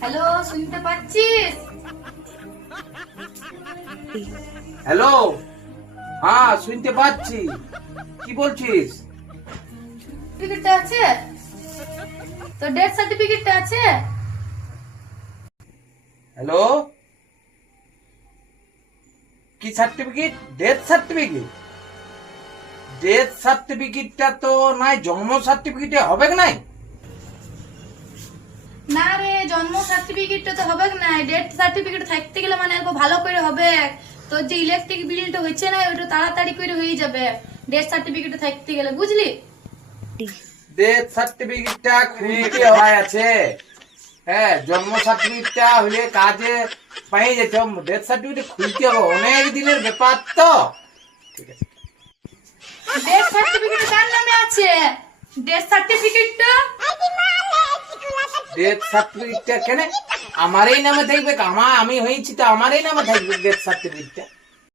Hello, শুনতে পাচ্ছিস? Hello, হ্যাঁ শুনতে পাচ্ছি। কি বলছিস? সার্টিফিকেটটা আছে? তো ডেথ সার্টিফিকেটটা আছে? হ্যালো, কি সার্টিফিকেট? Death certificate? ডেথ সার্টিফিকেটটা তো নাই, জন্ম সার্টিফিকেটে হবে নাই। না রে, জন্ম সার্টিফিকেটটা তো হবে না, ডেথ সার্টিফিকেট থাকতে গেলে মানে একটু ভালো করে হবে। তোর যে ইলেকট্রিক বিলটা হচ্ছে না, ওটা তাড়াতাড়ি করে হয়ে যাবে ডেথ সার্টিফিকেট থাকতে গেলে, বুঝলি? ডেথ সার্টিফিকেটটা খুলতে হয় আছে। হ্যাঁ, জন্ম সার্টিফিকেটটা হলে কাজে পাই যেত, ডেথ সার্টিফিকেট খুলতে হবে, অনেক দিনের ব্যাপার তো। ঠিক আছে, ডেথ সার্টিফিকেট কার নামে আছে? ডেথ সার্টিফিকেটটা ডেথ সার্টিফিকেটটা কেন আমারই নামে থাকবে? আমি হয়েছি তো আমারই নামে থাকবে ডেথ সার্টিফিকেটটা।